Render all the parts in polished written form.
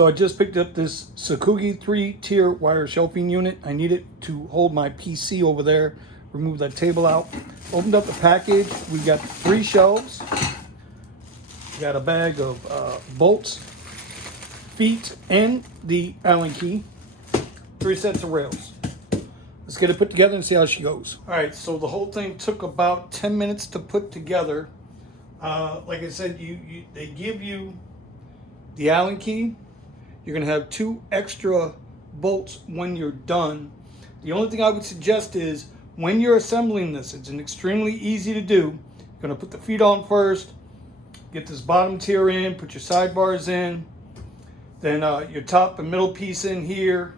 So I just picked up this Sakugi 3-tier wire shelving unit. I need it to hold my PC over there. Remove that table out. Opened up the package. We got 3 shelves. We got a bag of bolts, feet, and the Allen key. 3 sets of rails. Let's get it put together and see how she goes. All right, so the whole thing took about 10 minutes to put together. Like I said, they give you the Allen key. You're gonna have 2 extra bolts when you're done. The only thing I would suggest is when you're assembling this, it's an extremely easy to do. You're gonna put the feet on first, get this bottom tier in, put your sidebars in, then your top and middle piece in here,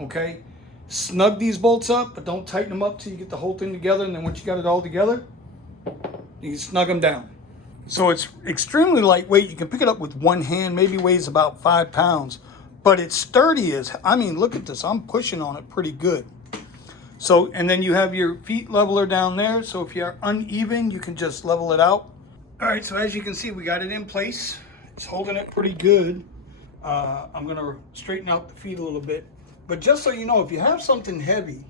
okay? Snug these bolts up, but don't tighten them up till you get the whole thing together, and then once you got it all together, you can snug them down. So it's extremely lightweight. You can pick it up with one hand, maybe weighs about 5 pounds, but it's sturdy as, I mean, look at this. I'm pushing on it pretty good. So, and then you have your feet leveler down there. So if you're uneven, you can just level it out. All right, so as you can see, we got it in place. It's holding it pretty good. I'm gonna straighten out the feet a little bit. But just so you know, if you have something heavy,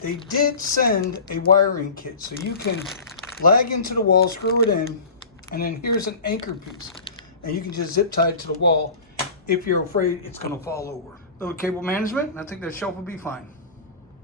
they did send a wiring kit. So you can lag into the wall, screw it in, and then here's an anchor piece. And you can just zip tie it to the wall if you're afraid it's gonna fall over. Little cable management, and I think that shelf will be fine.